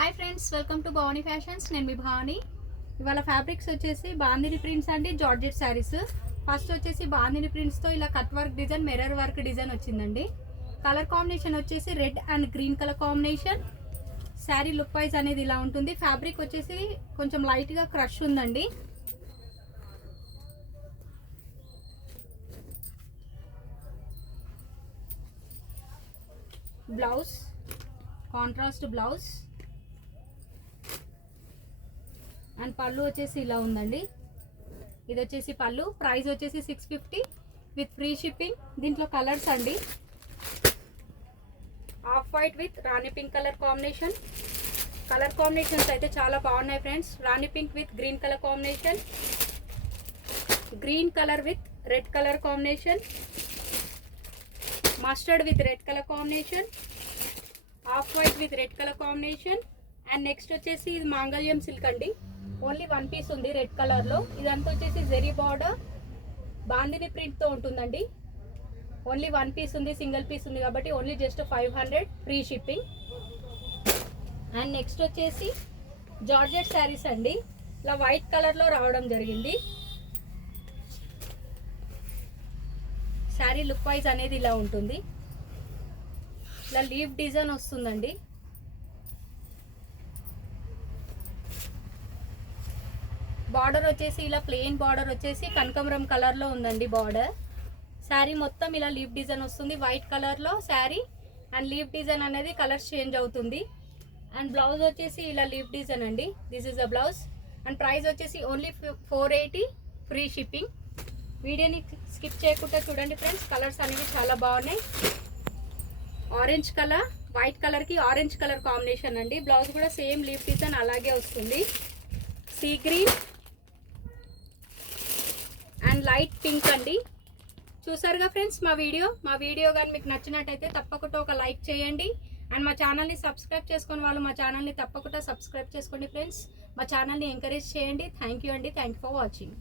Hi friends, welcome to Bhavani fashions. నేను మీ భవానీ. ఇవాళ fabrics వచ్చేసి బాందిని ప్రింట్స్ అండి, జార్జెట్ శారీస్. ఫస్ట్ వచ్చేసి బాందిని ప్రింట్స్తో ఇలా cut work design, mirror work design వచ్చిందండి. కలర్ కాంబినేషన్ వచ్చేసి red and green colour combination. Sari look wise అనేది ఇలా ఉంటుంది. ఫ్యాబ్రిక్ వచ్చేసి కొంచెం లైట్గా క్రష్ ఉందండి. బ్లౌజ్ కాంట్రాస్ట్ బ్లౌజ్ అండ్ పళ్ళు వచ్చేసి ఇలా ఉందండి. ఇది వచ్చేసి పళ్ళు. ప్రైస్ వచ్చేసి 650 విత్ ఫ్రీ షిప్పింగ్. దీంట్లో కలర్స్ అండి, off white with Rani pink colour combination. Colour combinations అయితే చాలా బాగున్నాయి friends. Rani pink with green colour combination, green colour with red colour combination, mustard with red colour combination, off white with red colour combination. And next వచ్చేసి ఇది మాంగళ్యం silk అండి. Only one piece ఉంది red కలర్లో. ఇదంతా వచ్చేసి zari border bandhani ప్రింట్తో ఉంటుందండి. Only one piece ఉంది, సింగిల్ పీస్ ఉంది కాబట్టి only just 500 free shipping. And next వచ్చేసి జార్జెట్ శారీస్ అండి. ఇలా వైట్ కలర్లో రావడం జరిగింది. శారీ లుక్ వైజ్ అనేది ఇలా ఉంటుంది. ఇలా లీవ్ డిజైన్ వస్తుందండి. బార్డర్ వచ్చేసి ఇలా ప్లెయిన్ బార్డర్ వచ్చేసి కనకాంబరం కలర్లో ఉందండి బార్డర్. శారీ మొత్తం ఇలా లీవ్ డిజైన్ వస్తుంది వైట్ కలర్లో శారీ. అండ్ లీవ్ డిజైన్ అనేది కలర్ చేంజ్ అవుతుంది. అండ్ బ్లౌజ్ వచ్చేసి ఇలా లీవ్ డిజైన్ అండి. This is the blouse. And price వచ్చేసి ఓన్లీ 480 ఫ్రీ షిప్పింగ్. వీడియోని స్కిప్ చేయకుండా చూడండి ఫ్రెండ్స్. కలర్స్ అనేవి చాలా బాగున్నాయి. ఆరెంజ్ కలర్, వైట్ కలర్కి ఆరెంజ్ కలర్ కాంబినేషన్ అండి. బ్లౌజ్ కూడా సేమ్ లీవ్ డిజైన్ అలాగే వస్తుంది. Sea green and light pink అండి. చూసారుగా ఫ్రెండ్స్ మా వీడియో కానీ మీకు నచ్చినట్టయితే తప్పకుండా ఒక లైక్ చేయండి. అండ్ మా ఛానల్ని సబ్స్క్రైబ్ చేసుకుని వాళ్ళు మా ఛానల్ని తప్పకుండా సబ్స్క్రైబ్ చేసుకోండి ఫ్రెండ్స్. మా ఛానల్ని ఎంకరేజ్ చేయండి. థ్యాంక్ యూ అండి. Thank you for watching.